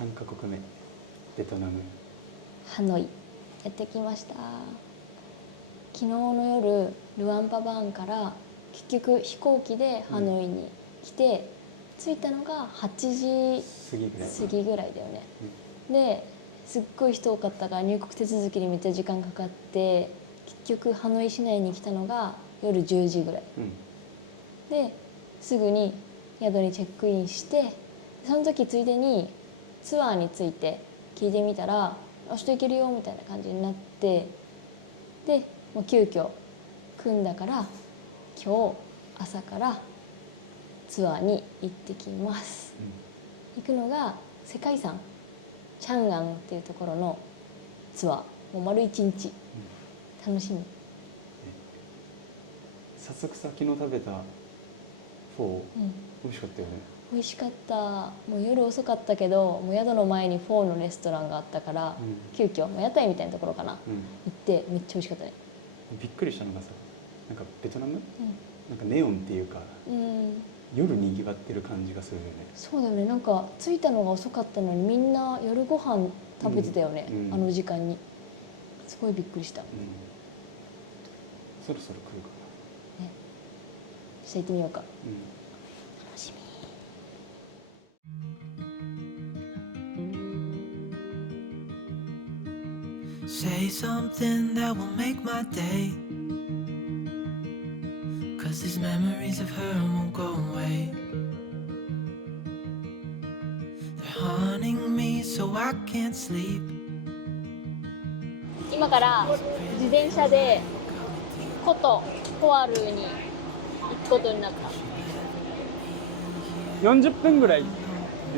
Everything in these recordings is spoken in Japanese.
3カ国目ベトナムハノイやってきました。昨日の夜ルアンパバーンから結局飛行機でハノイに来て、着いたのが8時過ぎぐらいだよね、ですっごい人多かったから入国手続きにめっちゃ時間かかって、結局ハノイ市内に来たのが夜10時ぐらい、ですぐに宿にチェックインして、その時ついでにツアーについて聞いてみたら明日行けるよみたいな感じになって、でもう急遽組んだから今日朝からツアーに行ってきます、行くのが世界遺産チャンアンっていうところのツアー、もう丸1日、楽しみ。早速さ、昨日食べたフォー、美味しかったよね。美味しかった。もう夜遅かったけど、もう宿の前にフォーのレストランがあったから、急遽屋台みたいなところかな、行ってめっちゃ美味しかったね。びっくりしたのがさ、なんかベトナム、なんかネオンっていうか、夜にぎわってる感じがするよね。そうだよね。なんか着いたのが遅かったのにみんな夜ご飯食べてたよね、あの時間に。すごいびっくりした、そろそろ来るかな、じゃあ行ってみようか、楽しみ。Say something that will make my day, 'cause these memories of her won't go away. They're haunting me so I can't sleep. 今から自転車で古都ポアルーに行くことになった。40分ぐらい言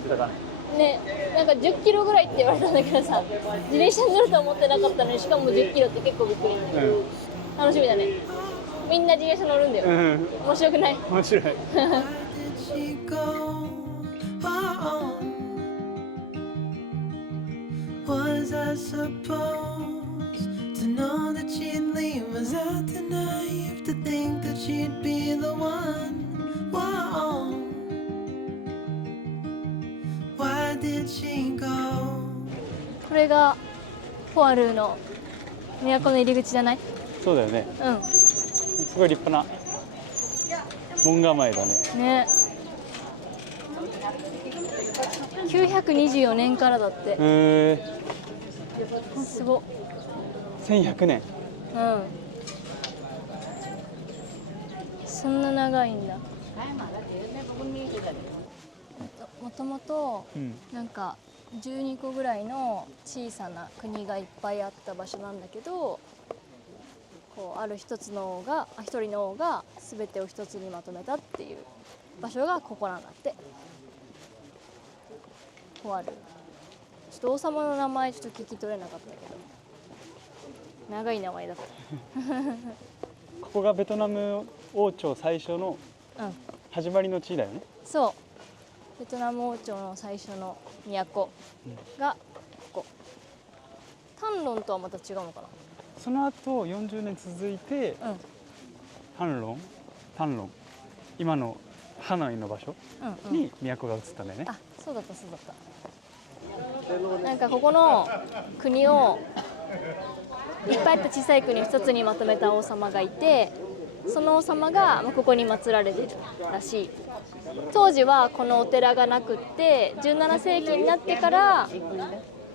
ってたかな。ね、なんか10キロぐらいって言われたんだけどさ、自転車に乗ると思ってなかったのに、しかも10キロって結構びっくりだね、楽しみだね。みんな自転車乗るんだよ、面白くない？面白いWas I supposed to know that she'd leave? Was I too naive to think that she'd be the one? Whoa. Why did she go? これがポアルーの都の入り口じゃない？そうだよね。すごい立派な門構えだね。ね。924年からだって。すごっ。1100年。そんな長いんだ。もともとなんか12個ぐらいの小さな国がいっぱいあった場所なんだけど、こうある一人の王が全てを一つにまとめたっていう場所がここなんだって。ポアル。ちょっと王様の名前ちょっと聞き取れなかったけど、長い名前だった。ここがベトナム王朝最初の始まりの地だよね。そう。ベトナム王朝の最初の都がここ。タンロンとはまた違うのかな。その後40年続いて、タンロン、今のハノイの場所に都が移ったんだよね。あ、そうだったそうだった。なんかここの国をいっぱいあった小さい国を一つにまとめた王様がいて、その王様がここに祀られてるらしい。当時はこのお寺がなくって、17世紀になってから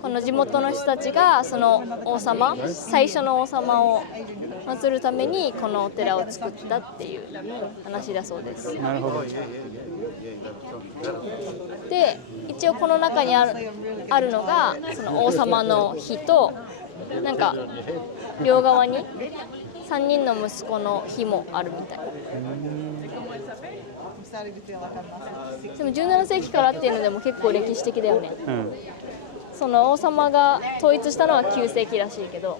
この地元の人たちがその王様、最初の王様を祀るためにこのお寺を作ったっていう話だそうです。なるほど。で、一応この中にあるのがその王様の碑と、なんか両側に3人の息子の碑もあるみたい。でも17世紀からっていうのでも結構歴史的だよね。その王様が統一したのは9世紀らしいけど、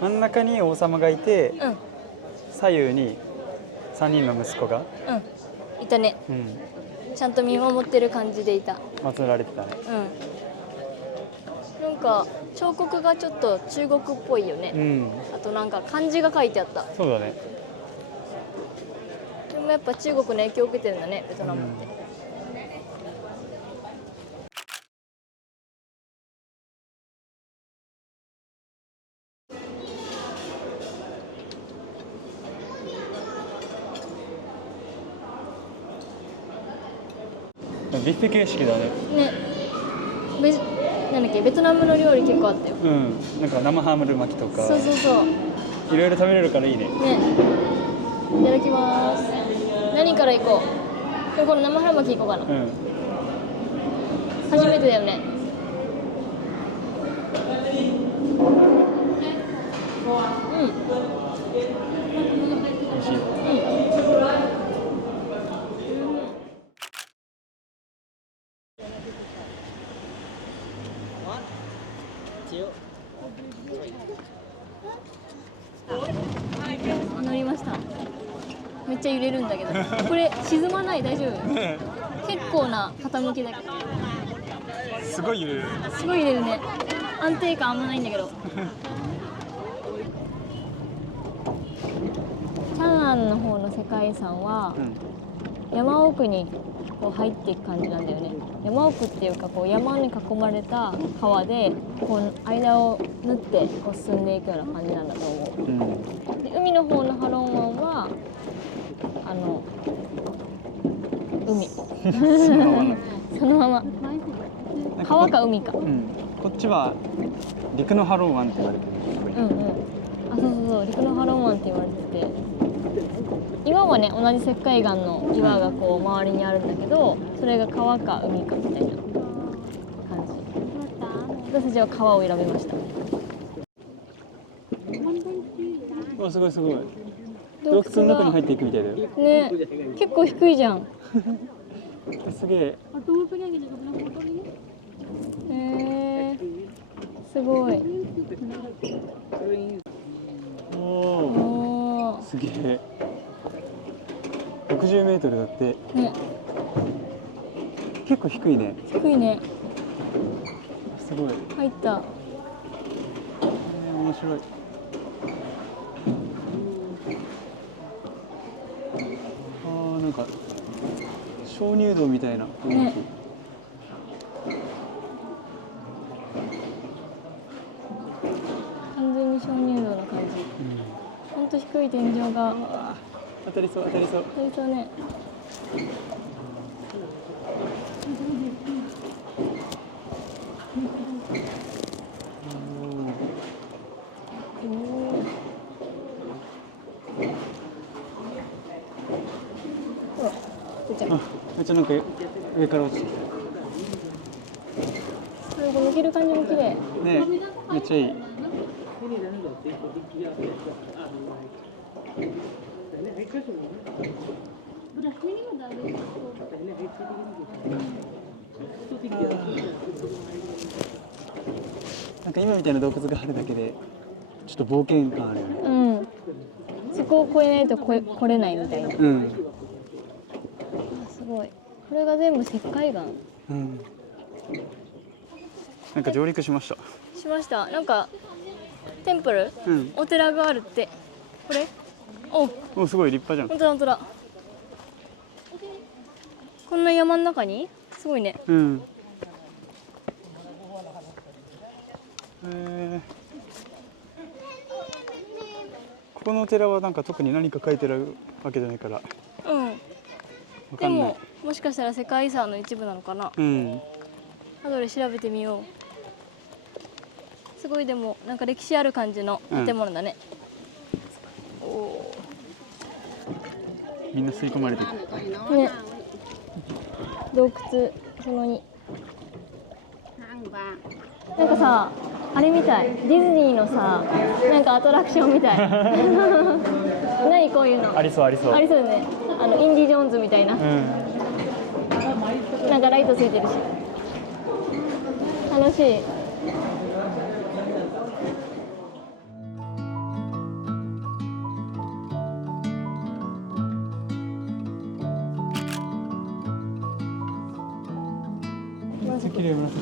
真ん中に王様がいて、左右に3人の息子が、いたね、ちゃんと見守ってる感じでいた。祀られてたね。なんか彫刻がちょっと中国っぽいよね、あとなんか漢字が書いてあった。そうだね。でもやっぱ中国の影響を受けてるんだねベトナムって、ビュッフェ形式だね。ねなんだっけベトナムの料理結構あったよ。うん、なんか生ハムル巻きとかそうそうそういろいろ食べれるからいいね。ね。いただきます。何から行こう。でもこの生ハム巻き行こうかな。うん。初めてだよね。うん。美味しい。乗りました。めっちゃ揺れるんだけど。これ沈まない大丈夫？結構な傾きだけど。すごい揺れる。すごい揺れるね。安定感あんまないんだけど。チャンアンの方の世界遺産は、山奥にこう入っていく感じなんだよね。山奥っていうかこう山に囲まれた川でこう間を縫ってこう進んでいくような感じなんだと思う。で海の方のハロン湾は海そのまま川か海か、こっちは陸のハロン湾って言われてる。あ、そうそうそう、陸のハロン湾って言われてて、岩はね同じ石灰岩の岩がこう周りにあるんだけど、それが川か海かみたいな感じ。私たちは川を選びました。あ、すごいすごい。洞窟の中に入っていくみたいだよ。ね、結構低いじゃん。すげえ。すごい。おー、すげえ。60メートルだって。ね。結構低いね。低いね。すごい。入った。面白い。なんか鍾乳洞みたいな雰囲気、ね、完全に鍾乳洞の感じ。ほんと低い天井が当たりそう当たりそう。当たりそうね。めっちゃなんか上から落ちてきた。最後抜ける感じも綺麗。ね、めっちゃいい。なんか今みたいな洞窟があるだけでちょっと冒険感あるよね。うん。そこを越えないと来れないみたいな。うん。すごい。これが全部石灰岩。うん。なんか上陸しました。しました。なんかテンプル、お寺があるって。これ？お、すごい立派じゃん。本当だ本当だ。こんな山の中に？すごいね。うん。ここのお寺はなんか特に何か書いてるわけじゃないから。うん。でももしかしたら世界遺産の一部なのかな。うん。後で調べてみよう。すごいでもなんか歴史ある感じの建物だね。みんな吸い込まれていく。ね。洞窟その2。なんかさ、あれみたい。ディズニーのさ、なんかアトラクションみたい。何こういうの。ありそうありそう。ありそうね。インディ・ジョーンズみたいな。なんかライトついてるし。楽しい。綺麗紫。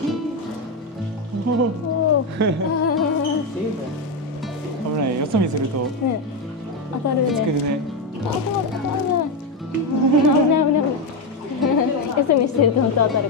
危ない。よそ見するとね、当たるね。つけるね。当たるね。危ない危ない危ない休みしてると本当当たる。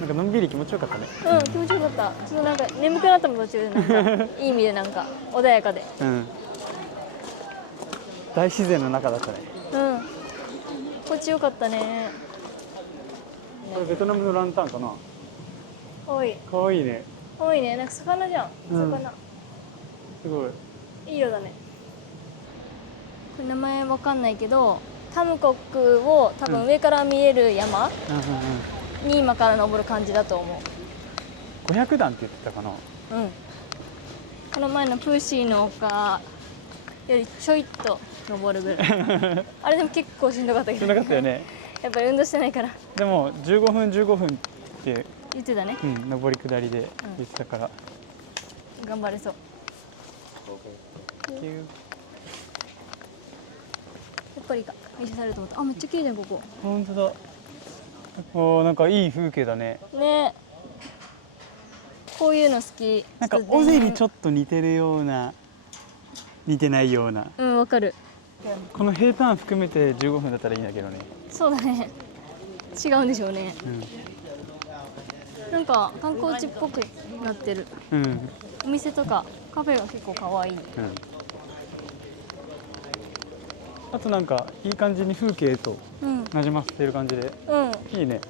なんかのんびり気持ちよかったね。うん、気持ちよかった。ちょっとなんか眠くなったもん途中でなんかいい意味でなんか穏やかで。うん。大自然の中だったね。うん。心地よかったね。これベトナムのランタンかな。多い。可愛いね。多いね。なんか魚じゃん。うん魚。すごい。いい色だね。これ名前わかんないけど、タムコックを多分上から見える山に今から登る感じだと思う。500段って言ってたかな。うん。この前のプーシーの丘よりちょいっと登るぐらい。あれでも結構しんどかったけど。しんどかったよね。やっぱり運動してないから。でも15分15分って言ってたね。上り下りで言ってたから。頑張れそう。やっぱりか配車されると思った。あ、めっちゃ綺麗じゃんここ。本当だ。おー、なんかいい風景だね。ね。こういうの好き。なんか尾瀬にちょっと似てるような、似てないような。うん、わかる。この平坦含めて15分だったらいいんだけどね。そうだね。違うんでしょうね。うん。なんか観光地っぽくなってる。うん。お店とかカフェが結構可愛い。うん。あとなんかいい感じに風景とうん。なじませてる感じで、うん。いいね。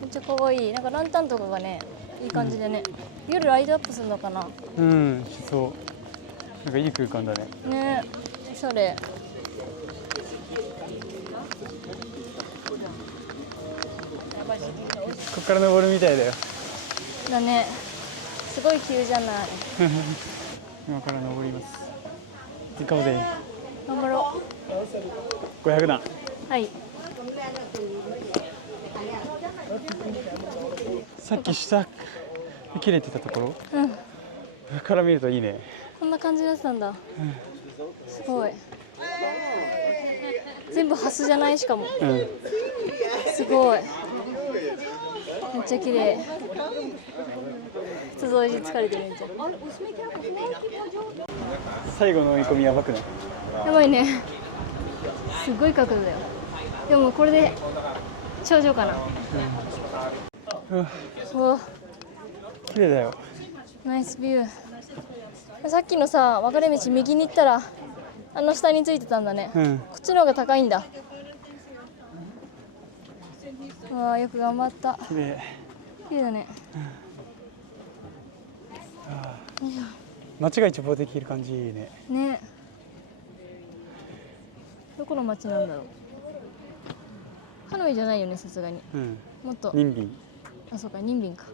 めっちゃ可愛い。なんかランタンとかがね、いい感じでね。夜ライトアップするのかな。うん、しそう。なんかいい空間だね。ね、おしゃれ。ここから登るみたいだよ。だね。すごい急じゃない。今から登ります。行こうぜ。頑張ろ500段。う。はい。さっき下切れてたところうん。上から見るといいね。こんな感じだったんだ。すごい。全部ハスじゃないしかも。うん。すごい。めっちゃ綺麗。普通同時疲れてるんじゃん。最後の追い込みやばくない？やばいね。すごい角度だよ。でもこれで頂上かな。うん。うわ、綺麗だよ。ナイスビュー。さっきのさ、分かれ道右に行ったらあの下についてたんだね。うん。こっちの方が高いんだ。うわ、よく頑張った。綺麗。綺麗だね。街が一望できる感じいいね。ね。どこの町なんだろう。ハノイじゃないよね、さすがに。うん。もっと。ニンビン。あ、そうか、ニンビンか。